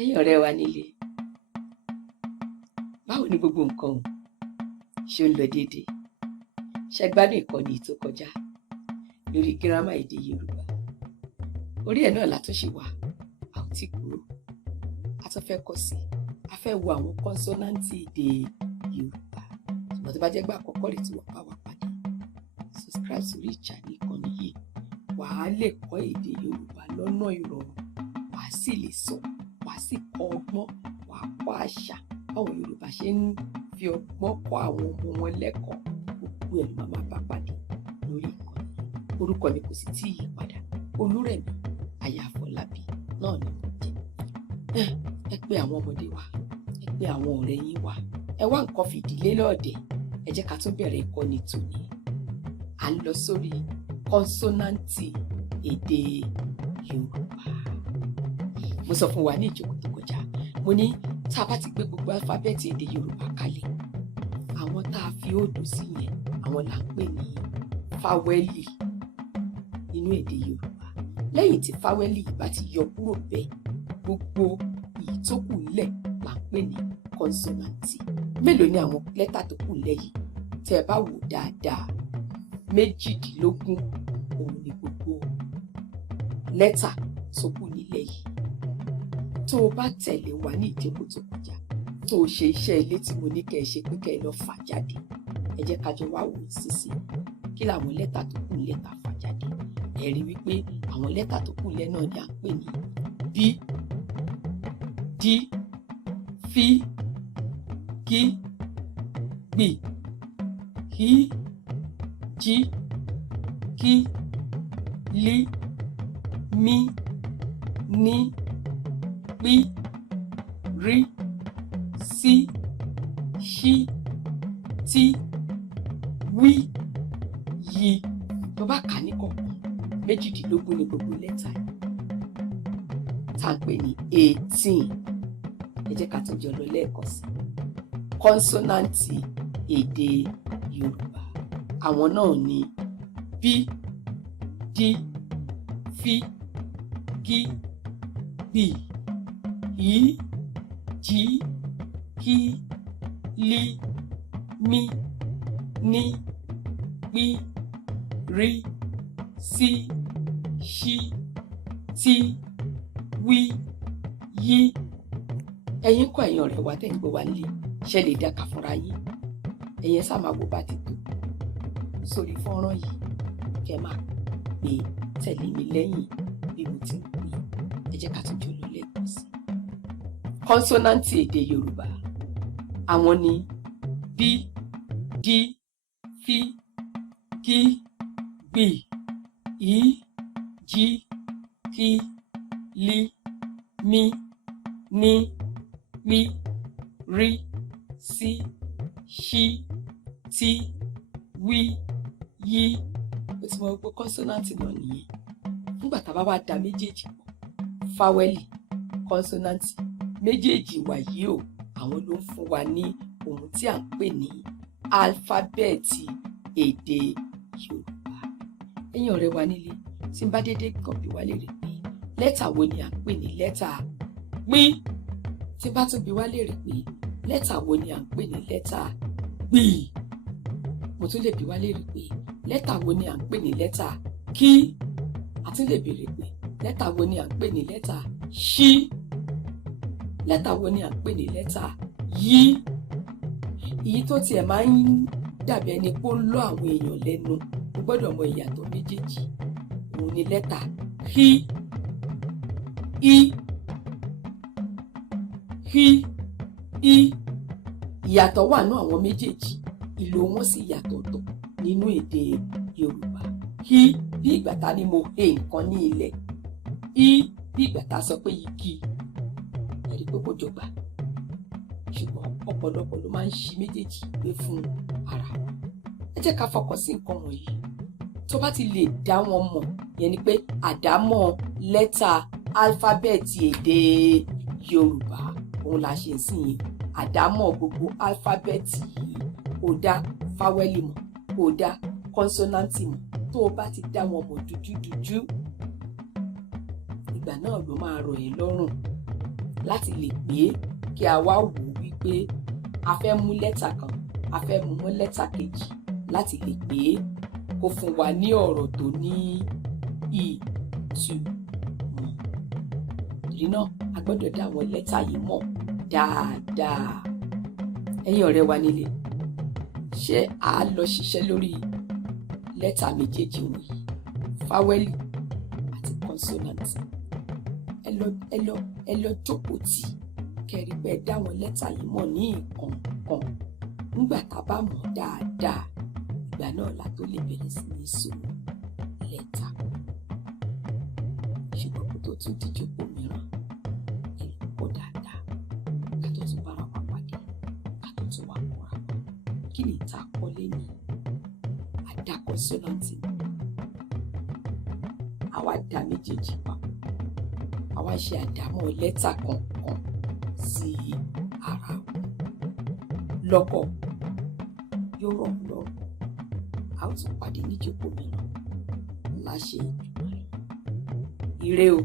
Ẹ̀yin ọ̀rẹ́ wa nílé, báwo ni gbogbo nǹkan o? Ṣé ó ń lọ déédéé? Ṣé gbádùn ìkọ́ni tó kọjá lórí gírámà èdè Yorùbá? Orí ẹ̀ náà la tún ṣì wà, a ò tí kúrò. A tún fẹ́ kọ́ sí, a fẹ́ wo àwọn kọ́nsọ́náǹtì èdè Yorùbá. Ṣùgbọ́n tó bá jẹ́ gbà àkọ́kọ́ rẹ̀ tí wọ́n bá wà pàdé, subscribe sórí ìkànnì yìí. Wàá lè kọ́ èdè Yorùbá lọ́nà ìrọ̀rùn, wàá sì lè sọ, wàá sì kọ́ ọgbọ́n, wàá kọ́ àṣà. Báwọn Yorùbá ṣe ń fi ọgbọ́n kọ́ àwọn ọmọ wọn lẹ́kọ̀ọ́, gbogbo ẹ̀ ló máa bá pàdé lórí ìkànnì. Orúkọ mi kò sì tí ì yí padà, Olúrẹ̀mí aya Àfọlábí náà ni mo jẹ́. Ẹ pé àwọn ọmọdé wa, ẹ pé àwọn ọ̀rẹ́ yín wá, ẹ wá nǹkan fìdílé lọ́ọ̀dẹ̀. Ẹ jẹ́ ká tún bẹ̀rẹ̀ ìkọ́ni tòní. À ń lọ sórí kọ́nsọ́náǹtì èdè Yorùbá. Mo sọ fún wa ní ìjókòó tó kọjá, mo ní tá a bá ti gbé gbogbo alifábẹ́ẹ̀tì èdè Yorùbá kalẹ̀, àwọn tá a fi òòdù sí yẹn, àwọn là ń pè ní fáwẹ́lì nínú èdè Yorùbá. Lẹ́yìn tí fáwẹ́lì bá ti yọ kúrò bẹ́ẹ̀, gbogbo èyí tó kù lẹ̀ là ń pè ní kọ́nsọ́náǹtì. Mélòó ni àwọn lẹ́tà tó kù lẹ̀ yìí? Tẹ́ ẹ bá wò dáadáa, 18 òun ni gbogbo lẹ́tà tó kù nílẹ̀ yìí. Tó o bá tẹ̀lé wa ní ìjókòó tó kọjá, tó o ṣe iṣẹ́ ilé tí mo ní kẹ́ ẹ ṣe pé kẹ́ ẹ lọ fà jáde, ẹ jẹ́ ká jọ wá wò ó sísè kí làwọn lẹ́tà tó kù lẹ́tà fà jáde. Ẹ rí wípé àwọn lẹ́tà tó kù lẹ́ náà ni à ń pè ní bí, dí, fí, kí, gbì, hí, jí, kí, lí, mí, ní, pí, rí, sí, ṣí, tí, wí, yí. Tó bá kà ní kọ̀ọ̀kan, 18 ni gbogbo lẹ́tà yìí, tá à ń pè ní 18. Ẹ jẹ́ ká tún jọ lọ lẹ́ẹ̀kan sí kọ́nsọ́náǹtì èdè Yorùbá. Àwọn náà ni bí, dí, fí, kí, gbì, hí, jí, kí, lí, mí, ní, pí, rí, sí, ṣí, tí, wí, yí. Ẹ̀yin kọ́ ẹ̀yin ọ̀rẹ́ wa tẹ́ ń gbọ́ wa nílé, ṣe lè dá kà fúnra yín. Ẹ̀yin sá máa wo bá ti tó sórí fọ́nrán yìí, kẹ́ máa pè tẹ̀lé mi lẹ́yìn bí mo ti ń pè. Ẹ jẹ́ ká tún jọ lọ lẹ́ẹ̀kan sí kọ́nsọ́náǹtì èdè Yorùbá. Àwọn ni bí, dí, fí, kí, gbì, hí, jí, kí, lí, mí, ní, pí, rí, sí, ṣí, tí, wí, yí. Ó ti mọ gbogbo kọ́nsọ́náǹtì náà nìyẹn. Nígbà tá a bá wá da méjèèjì pọ̀, fáwẹ́lì, kọ́nsọ́náǹtì, méjèèjì wà yìí o, àwọn ló ń fún wa ní ohun tí à ń pè ní álífábẹ́ẹ̀tì èdè Yorùbá. Ẹ̀yin ọ̀rẹ́ wa nílé, tí n bá dédé kàn bí wá léèrè pé lẹ́tà wo ni à ń pè ní lẹ́tà pín, tí n bá tún bí wá léèrè pé lẹ́tà wo ni à ń pè ní lẹ́tà gbì, mo tún lè bí wá léèrè pé lẹ́tà wo ni à ń pè ní lẹ́tà kí, a tún lè béèrè pé lẹ́tà wo ni à ń pè ní lẹ́tà ṣí, lẹ́tà wo ni à ń pè ní lẹ́tà yí. Èyí tó tiẹ̀ máa ń dàbí ẹni pé ó ń lọ àwọn èèyàn lẹ́nu, o gbọ́dọ̀ mọ ìyàtọ̀ méjèèjì. Òun ni lẹ́tà hí, í, hí, í. Ìyàtọ̀ wà nínú àwọn méjèèjì, ìlò wọn sì yàtọ̀ ọ̀tọ̀ nínú èdè Yorùbá. Hí bí ìgbà ta ni mo he nǹkan ní ilẹ̀, í bí ìgbà ta sọ pé igi. Ẹ̀rí pé kò jọgbà, ṣùgbọ́n ọ̀pọ̀lọpọ̀ ló máa ń ṣi méjèèjì gbé fún ara wọn. Ẹ jẹ́ ká fọkàn sí nǹkan wọ̀nyí. Tó bá ti lè dá wọn mọ̀, yẹn ni pé àdámọ̀ lẹ́tà álífábẹ́ẹ̀tì èdè Yorùbá, òun la ṣe ń sìn yín. Àdámọ̀ gbogbo álífábẹ́ẹ̀tì yìí, kò dá fáwẹ́lì mọ̀, kò dá kọ́nsọ́náǹtì mọ̀. Tó o bá ti dá wọn mọ̀ dúdúdúdú, ìgbà náà ló máa rọ̀ ẹ́ lọ́rùn láti lè pé kí a wá wò ó wípé a fẹ́ mú lẹ́tà kan a fẹ́ mú mọ́ lẹ́tà kejì láti lè pé kó fún wa ní ọ̀rọ̀ tó ní ìtumọ̀. Torí náà a gbọ́dọ̀ dá àwọn lẹ́tà yìí mọ̀ dáadáa. Ẹ̀yin ọ̀rẹ́ wa nílé, ṣé a lọ ṣiṣẹ́ lórí lẹ́tà méjèèjì wọ̀nyí, fáwẹ́lì àti kọ́nsọ́nàǹtì? Ẹ lọ jókòó tì kẹ́rí pé ẹ dá àwọn lẹ́tà yìí mọ̀ ní ìkọ̀ọ̀kan. Nígbà tá a bá mọ̀ dáadáa, ìgbà náà la tó lè bẹ̀rẹ̀ sí ní so lẹ́tà. Ṣùgbọ́n kó tó tún díjókòó mìíràn, ẹ lọ kọ́ dáadáa ká tó tún bára wa pàdé, ká tó tún wá kọ́ra wa. Kí ni ìta kọ́lé ní àdá kọ́nsọ́nàǹtì? Àwa dá méjèèjì papọ̀, àwa ṣe àdámọ̀ lẹ́tà kọ̀ọ̀kan sí ara wọn. Lọ́kọ̀ yóò rọ̀ lọ́rùn. A ó tún pàdé níjókòó mìíràn láṣẹ Èdùmàrè. Ire o.